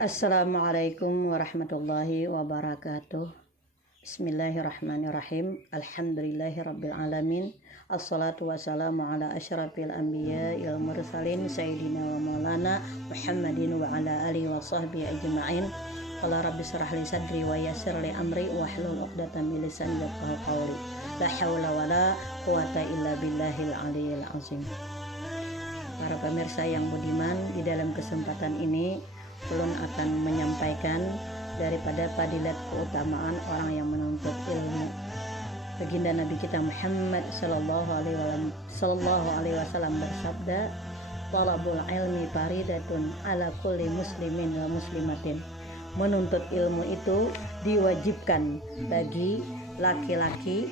Assalamualaikum warahmatullahi wabarakatuh. Bismillahirrahmanirrahim. Alhamdulillahirabbil alamin. Assalatu wassalamu ala asyrafil anbiya wal mursalin sayyidina wa maulana Muhammadin wa ala alihi wa sahbihi ajma'in. Qala rabbi shrah li sadri wa yassir li amri wahlul 'uqdatam min lisani yafqahu qawli. La haula wala quwata illa billahil aliyil azim. Para pemirsa yang budiman, di dalam kesempatan ini Ulun akan menyampaikan daripada fadilat keutamaan orang yang menuntut ilmu. Baginda Nabi kita Muhammad sallallahu alaihi wasallam bersabda, "Talabul ilmi faridatun ala kulli muslimin wa muslimatin." Menuntut ilmu itu diwajibkan bagi laki-laki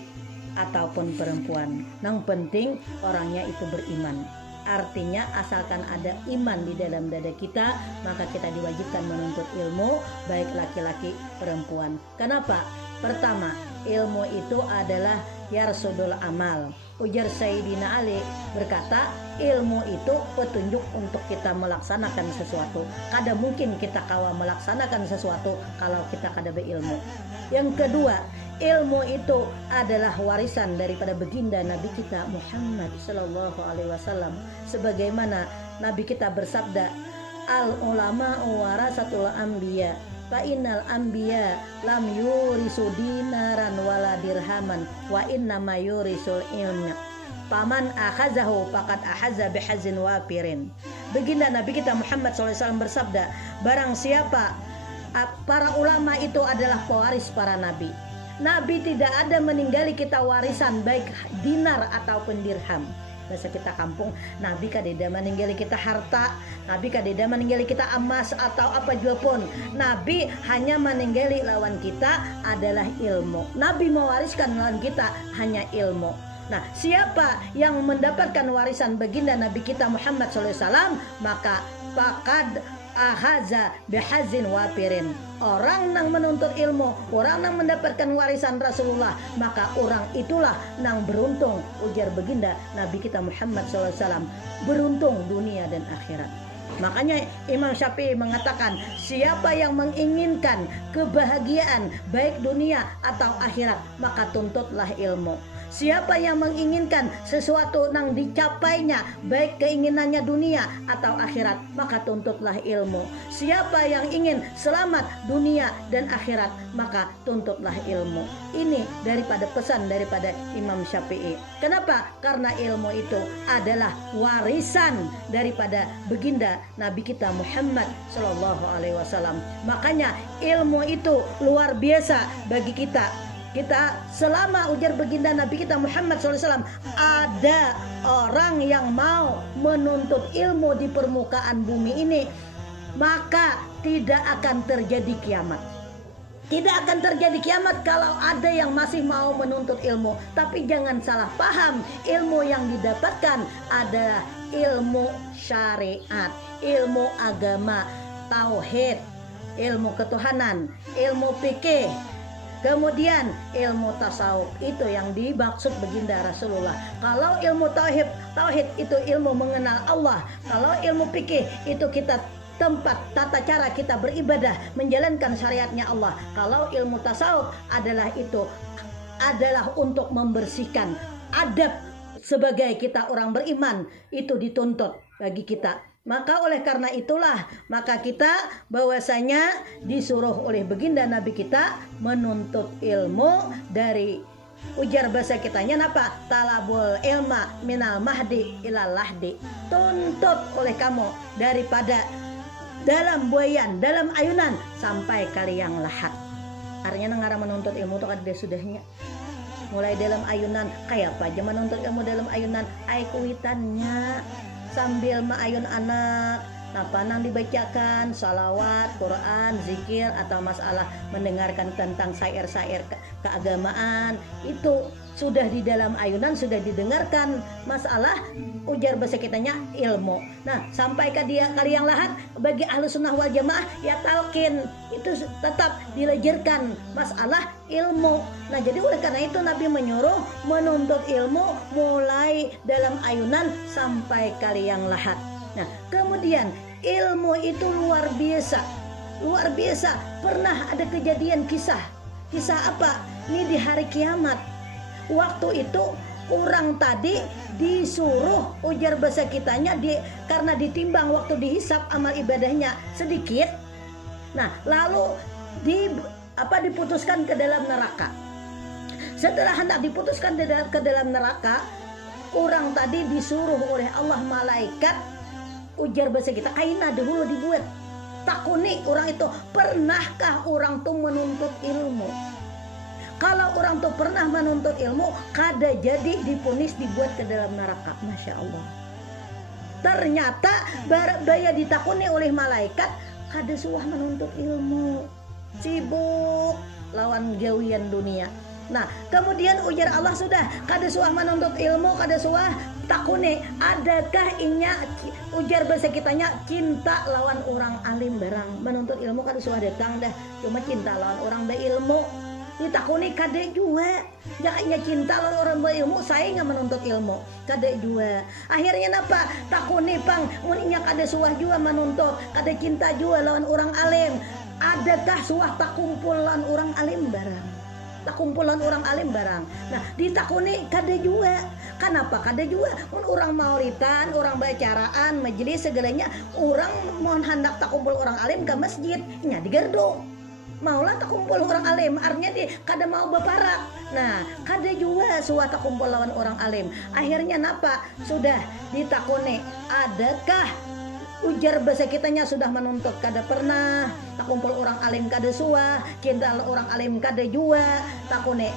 ataupun perempuan. Yang penting orangnya itu beriman. Artinya asalkan ada iman di dalam dada kita, maka kita diwajibkan menuntut ilmu, baik laki-laki perempuan. Kenapa? Pertama, ilmu itu adalah yarsudul amal. Ujar Sayyidina Ali berkata, ilmu itu petunjuk untuk kita melaksanakan sesuatu. Kada mungkin kita kawa melaksanakan sesuatu kalau kita kada berilmu. Yang kedua, ilmu itu adalah warisan daripada baginda Nabi kita Muhammad sallallahu alaihi wasallam, sebagaimana Nabi kita bersabda, al ulama warasatul anbiya fa innal anbiya lam yurisu dinaran wala dirhaman wa inna ma yurisul ilma paman akhazahu faqad ahaza bihazin wafirin. Baginda Nabi kita Muhammad sallallahu alaihi wasallam bersabda, barang siapa para ulama itu adalah pewaris para nabi. Nabi tidak ada meninggali kita warisan baik dinar ataupun dirham. Bahasa kita kampung, Nabi kadeda meninggali kita harta, Nabi kadeda meninggali kita emas atau apa juga pun. Nabi hanya meninggali lawan kita adalah ilmu. Nabi mewariskan lawan kita hanya ilmu. Nah, siapa yang mendapatkan warisan baginda Nabi kita Muhammad SAW, maka faqad ahaza bihazin wafirin. Orang yang menuntut ilmu, orang yang mendapatkan warisan Rasulullah, maka orang itulah yang beruntung. Ujar baginda Nabi kita Muhammad SAW, beruntung dunia dan akhirat. Makanya Imam Syafi'i mengatakan, siapa yang menginginkan kebahagiaan baik dunia atau akhirat, maka tuntutlah ilmu. Siapa yang menginginkan sesuatu yang dicapainya baik keinginannya dunia atau akhirat, maka tuntutlah ilmu. Siapa yang ingin selamat dunia dan akhirat, maka tuntutlah ilmu. Ini daripada pesan daripada Imam Syafi'i. Kenapa? Karena ilmu itu adalah warisan daripada baginda Nabi kita Muhammad sallallahu alaihi wasallam. Makanya ilmu itu luar biasa bagi kita. Kita selama ujar baginda Nabi kita Muhammad SAW, ada orang yang mau menuntut ilmu di permukaan bumi ini, maka tidak akan terjadi kiamat. Tidak akan terjadi kiamat kalau ada yang masih mau menuntut ilmu. Tapi jangan salah paham, ilmu yang didapatkan adalah ilmu syariat, ilmu agama, tauhid, ilmu ketuhanan, ilmu fikih. Kemudian ilmu tasawuf itu yang dimaksud baginda Rasulullah. Kalau ilmu tauhid itu ilmu mengenal Allah. Kalau ilmu fikih itu kita tempat tata cara kita beribadah menjalankan syariatnya Allah. Kalau ilmu tasawuf adalah untuk membersihkan adab sebagai kita orang beriman, itu dituntut bagi kita. Maka oleh karena itulah, maka kita bahwasanya disuruh oleh baginda Nabi kita menuntut ilmu dari ujar bahasa kitanya apa? Talabul ilma minal mahdi ilal lahdi. Tuntut oleh kamu daripada dalam buayan, dalam ayunan sampai ke liang lahat. Artinya negara menuntut ilmu itu ada sudahnya. Mulai dalam ayunan, kayak apa aja menuntut ilmu dalam ayunan, ai kuitannya sambil ma'ayun anak, apa nang dibacakan salawat, Quran, zikir, atau masalah mendengarkan tentang syair-syair keagamaan, itu sudah di dalam ayunan, sudah didengarkan masalah ujar bahasa kitanya ilmu. Nah, sampai ke liang lahat bagi ahlu sunnah wal jamaah ya talqin, itu tetap dilejerkan masalah ilmu. Nah, jadi oleh karena itu Nabi menyuruh menuntut ilmu mulai dalam ayunan sampai ke liang lahat. Nah, kemudian ilmu itu luar biasa. luar biasa. Pernah ada kejadian kisah apa? Ini di hari kiamat. Waktu itu orang tadi disuruh, ujar bahasa kitanya, karena ditimbang waktu dihisap amal ibadahnya sedikit. Nah, lalu diputuskan ke dalam neraka. Setelah hendak diputuskan ke dalam neraka, orang tadi disuruh oleh Allah malaikat, ujar bahasa kita, kaina dahulu dibuat. Takuni orang itu, pernahkah orang tuh menuntut ilmu? Kalau orang tuh pernah menuntut ilmu, kada jadi dipunis dibuat ke dalam neraka. Masya Allah. Ternyata baya ditakuni oleh malaikat, kada suah menuntut ilmu, sibuk lawan gawian dunia. Nah, kemudian ujar Allah, sudah kada suah menuntut ilmu, kada suah takuni, adakah inya, ujar bahasa kitanya, cinta lawan orang alim barang. Menuntut ilmu kada suah datang dah, cuma cinta lawan orang berilmu. Ditakuni kada juga, jangannya cinta lawan orang berilmu, saya nggak menuntut ilmu, kada juga. Akhirnya napa? Takuni pang, muninya kada suah juga menuntut, kada cinta juga lawan orang alim. Adakah suah tak kumpulan orang alim barang? Kumpulan orang alim barang. Nah, ditakuni kada juga. Kenapa kada juga? Orang maulidan, orang bacaraan, majelis segalanya, orang mohon hendak tak kumpul orang alim ke masjid, nya digerdo. Maulah tak kumpul orang alim, artinya kada mau beparak. Nah, kada juga suah tak kumpul lawan orang alim. Akhirnya napa? Sudah ditakuni, adakah, ujar bahasa kitanya, sudah menuntut kada pernah, tak kumpul orang alim kada suah, cinta orang alim kada jua, takune,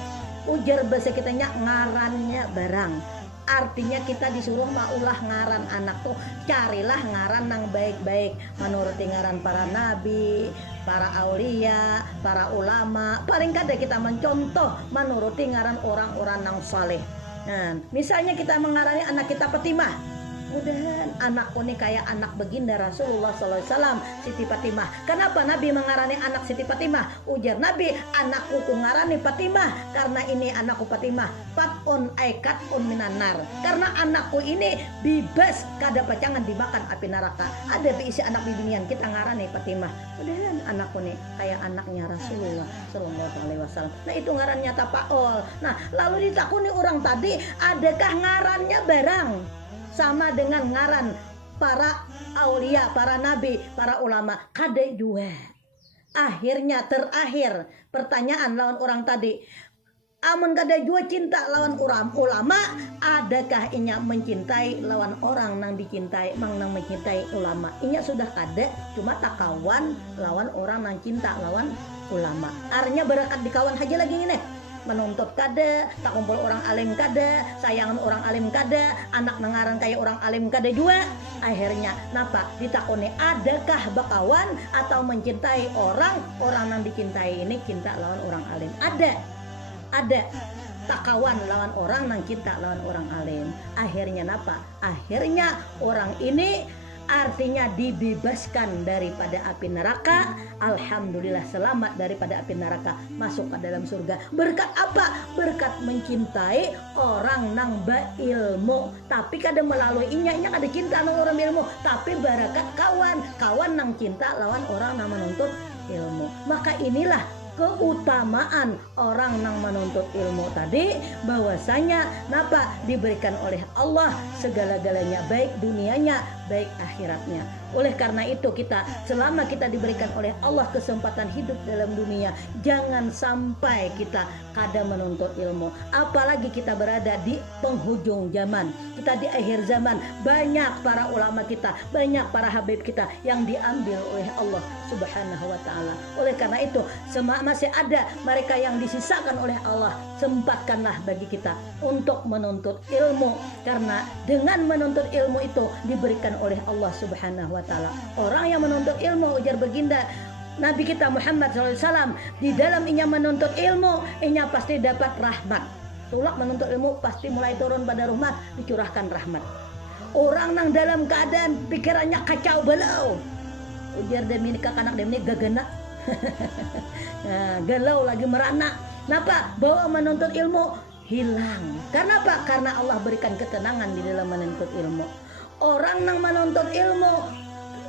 ujar bahasa kitanya, ngarannya barang. Artinya kita disuruh maulah ngaran anak tuh, carilah ngaran yang baik-baik menurut ngaran para nabi, para aulia, para ulama. Paling kada kita mencontoh menuruti ngaran orang-orang yang saleh. Nah, misalnya kita mengarani anak kita Fatimah, mudahan anakku nih kayak anak baginda Rasulullah SAW, Siti Fatimah. Kenapa Nabi mengarani anak Siti Fatimah? Ujar Nabi, anakku ku ngarani Fatimah karena ini anakku Fatimah, fatun aikatun minanar, karena anakku ini bebas kada pacangan dimakan api neraka. Ada isi anak bibinian kita ngarani Fatimah, mudahan anakku nih kayak anaknya Rasulullah SAW. Nah, itu ngarannya tapaol. Nah, lalu ditakuni orang tadi, adakah ngarannya barang sama dengan ngaran para aulia, para nabi, para ulama? Kada juga. Akhirnya terakhir pertanyaan lawan orang tadi, amun kada juga cinta lawan ulama, adakah inya mencintai lawan orang nang dicintai, nang mencintai ulama? Inya sudah kada, cuma tak kawan lawan orang nang cinta lawan ulama. Artinya berakat di kawan aja lagi ini. Menuntut kada, tak kumpul orang alim kada, sayangan orang alim kada, anak nengaran kayak orang alim kada juga. Akhirnya napa? Ditakuni, adakah bakawan atau mencintai orang yang dicintai ini cinta lawan orang alim? Ada tak kawan lawan orang nang cinta lawan orang alim. Akhirnya napa? Akhirnya orang ini artinya dibebaskan daripada api neraka. Alhamdulillah, selamat daripada api neraka, masuk ke dalam surga. Berkat apa? Berkat mencintai orang nang berilmu. Tapi kada melalui inya kada cinta nang orang berilmu, tapi barakat kawan nang cinta lawan orang nang menuntut ilmu. Maka inilah keutamaan orang yang menuntut ilmu tadi, bahwasanya napa? Diberikan oleh Allah segala-galanya, baik dunianya baik akhiratnya. Oleh karena itu kita, selama kita diberikan oleh Allah kesempatan hidup dalam dunia, jangan sampai kita kada menuntut ilmu. Apalagi kita berada di penghujung zaman, kita di akhir zaman, banyak para ulama kita, banyak para habib kita yang diambil oleh Allah Subhanahu wa ta'ala. Oleh karena itu, masih ada mereka yang disisakan oleh Allah, sempatkanlah bagi kita untuk menuntut ilmu, karena dengan menuntut ilmu itu diberikan oleh Allah Subhanahu wa ta'ala. Orang yang menuntut ilmu, ujar baginda Nabi kita Muhammad SAW, di dalam inya menuntut ilmu, inya pasti dapat rahmat. Tulak menuntut ilmu pasti mulai turun pada rahmat, dicurahkan rahmat. Orang yang dalam keadaan pikirannya kacau balau, ujar demi anak demi gagana nah, galau lagi merana. Napa? Bahwa menuntut ilmu hilang. Karena apa? Karena Allah berikan ketenangan di dalam menuntut ilmu. Orang yang menuntut ilmu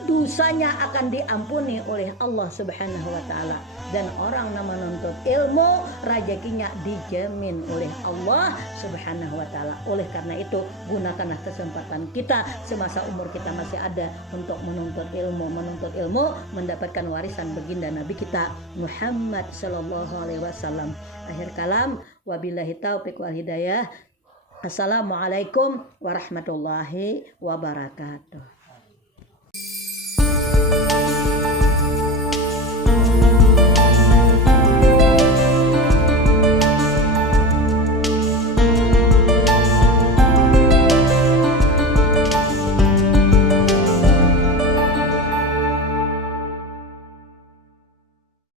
dosanya akan diampuni oleh Allah Subhanahu wa taala. Dan orang yang menuntut ilmu rezekinya dijamin oleh Allah Subhanahu wa taala. Oleh karena itu, gunakanlah kesempatan kita semasa umur kita masih ada untuk menuntut ilmu, mendapatkan warisan baginda Nabi kita Muhammad sallallahu alaihi wasallam. Akhir kalam, wabillahi taufiq wal hidayah. Assalamualaikum warahmatullahi wabarakatuh.